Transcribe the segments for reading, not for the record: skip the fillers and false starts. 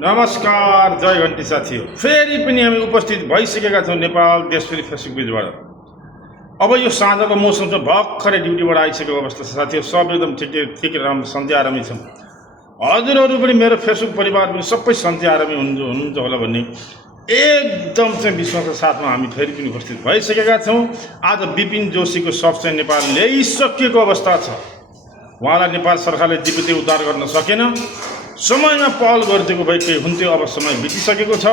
नमस्कार, जय घन्टी साथी। फेरि पनि हामी उपस्थित भइसकेका छौँ नेपाल देशभरि फेसबुक पेजबाट। अब यो साँझको मौसम चाहिँ भर्खरै ड्युटीबाट आइसकेको अवस्था छ साथीहरू। सब एकदम ठिक राम्रो सन्चै आरामै छौँ। हजुरहरू पनि मेरो फेसबुक परिवार पनि सबै सन्चै आरामै हुनुहुन्छ होला भन्ने एकदम चाहिँ विश्वासका साथमा हामी फेरि पनि उपस्थित भइसकेका छौँ। आज विपिन जोशीको शव चाहिँ नेपाल ल्याइसकेको अवस्था छ। उहाँलाई नेपाल सरकारले जीवितै उद्धार गर्न सकेन। समयमा पहल गरिदिएको भए केही हुन्थ्यो। अब समय बितिसकेको छ,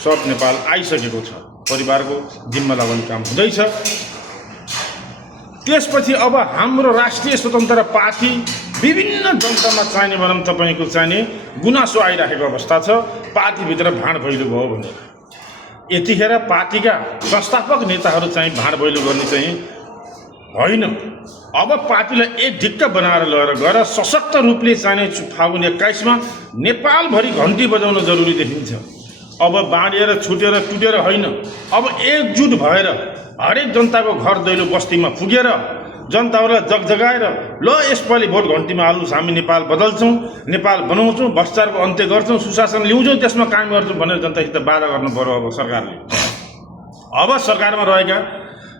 सब नेपाल आइसकेको छ, परिवारको जिम्मा लगाउने काम हुँदैछ। त्यसपछि अब हाम्रो राष्ट्रिय स्वतन्त्र पार्टी विभिन्न जनतामा चाहिने भनौँ तपाईँको चाहिने गुनासो आइराखेको अवस्था छ। पार्टीभित्र भाँड भैलो भयो भने यतिखेर पार्टीका संस्थापक नेताहरू चाहिँ भाँड भैलो गर्ने चाहिँ होइन। अब पार्टीलाई एक ढिक्क बनाएर गएर सशक्त रूपले चाहिने फागुन 21मा नेपालभरि घन्टी बजाउन जरुरी देखिन्छ। अब बाँडिएर छुटेर टुटेर होइन, अब एकजुट भएर हरेक जनताको घर दैलो बस्तीमा पुगेर जनताहरूलाई जगजगाएर ल यसपालि भोट घन्टीमा हाल्नुहोस्, हामी नेपाल बदल्छौँ, नेपाल बनाउँछौँ, भ्रष्टाचारको अन्त्य गर्छौँ, सुशासन ल्याउँछौँ, त्यसमा काम गर्छौँ भनेर जनतासित वादा गर्नु पर्यो। अब सरकारले अब सरकारमा रहेका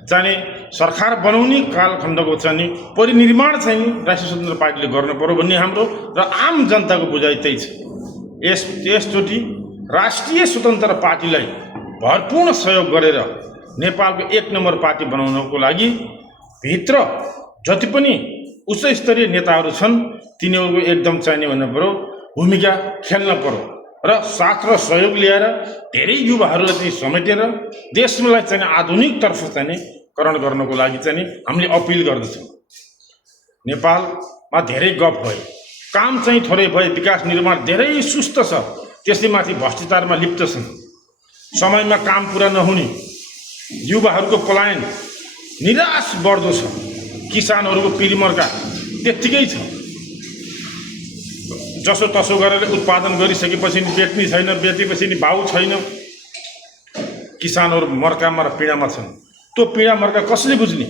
चाहिने सरकार बनाउने कालखण्डको चाहिँ परिनिर्माण चाहिँ राष्ट्रिय स्वतन्त्र पार्टीले गर्नु पर्यो भन्ने हाम्रो र आम जनताको बुझाइ त्यही छ। यसचोटि राष्ट्रिय स्वतन्त्र पार्टीलाई भरपूर्ण सहयोग गरेर नेपालको 1 नम्बर पार्टी बनाउनको लागि भित्र जति पनि उच्च स्तरीय नेताहरू छन् तिनीहरूको एकदम चाहिने भन्नु पर्यो भूमिका खेल्न पर्यो र साथ र सहयोग ल्याएर धेरै युवाहरूलाई चाहिँ समेटेर देशलाई चाहिँ आधुनिकतर्फ चाहिँ करण गर्नको लागि चाहिँ हामीले अपिल गर्दछौँ। नेपालमा धेरै गफ भयो, काम चाहिँ थोरै भयो, विकास निर्माण धेरै सुस्त छ, त्यसले माथि भ्रष्टाचारमा लिप्त छन्, समयमा काम पुरा नहुने, युवाहरूको पलायन निराश बढ्दो छ, किसानहरूको पिरिमर्का त्यत्तिकै छ। जसो तसो गरेर उत्पादन गरिसकेपछि बेच्ने छैन, बेचेपछि नि भाउ छैन, किसानहरू मर्कामा र पीडामा छन्। त्यो पीडा मर्का कसले बुझ्ने?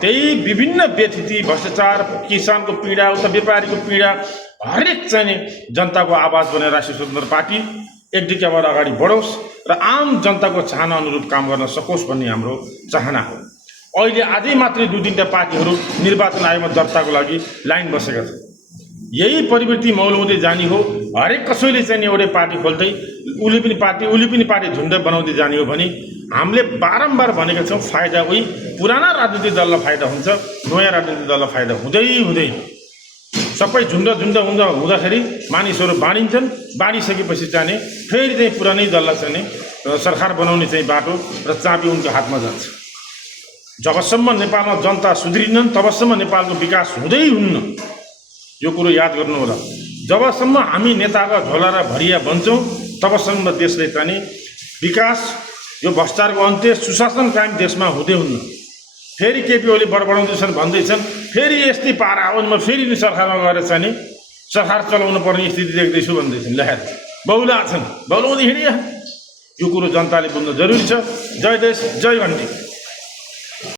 त्यही विभिन्न व्यथिति, भ्रष्टाचार, किसानको पीडा, उता व्यापारीको पीडा, हरेक चाहिने जनताको आवाज बनेर राष्ट्रिय स्वतन्त्र पार्टी एक डिक्काबाट अगाडि बढोस् र आम जनताको चाहना अनुरूप काम गर्न सकोस् भन्ने हाम्रो चाहना हो। अहिले आजै मात्रै 2-3टा पार्टीहरू निर्वाचन आयोगमा दर्ताको लागि लाइन बसेका छन्। यही प्रवृत्ति मौलाउँदै जाने हो। हरेक कसैले चाहिँ एउटै पार्टी खोल्दै उसले पनि पार्टी झुन्ड बनाउँदै जाने हो भने हामीले बारम्बार भनेका छौँ फाइदा उही पुराना राजनीतिक दललाई फाइदा हुन्छ, नयाँ राजनीतिक दललाई फाइदा हुँदैन। सबै झुन्ड हुँदाखेरि मानिसहरू बाँडिन्छन्, बाँडिसकेपछि चाहिँ फेरि चाहिँ पुरानै दललाई चाहिँ सरकार बनाउने चाहिँ बाटो र चाबी उनको हातमा जान्छ। जबसम्म नेपालमा जनता सुध्रिनन् तबसम्म नेपालको विकास हुँदै हुन्न। यो कुरो याद गर्नु होला। जबसम्म हामी नेताका झोला र भरिया बन्छौँ तबसम्म देशले चाहिँ विकास, यो भ्रष्टाचारको अन्त्य, सुशासन कायम देशमा हुँदै हुन्न। फेरि केपी ओली बढाउँदैछन् भन्दैछन्, फेरि यस्तै पारा आउनुमा फेरि नि सरकारमा गएर चाहिँ सरकार चलाउनु पर्ने स्थिति देख्दैछु भन्दैछन्। लेखेर बहुला छन्, बहुलाउँदै हिँडिया। यो कुरो जनताले बुझ्नु जरुरी छ। जय देश, जय घन्टी।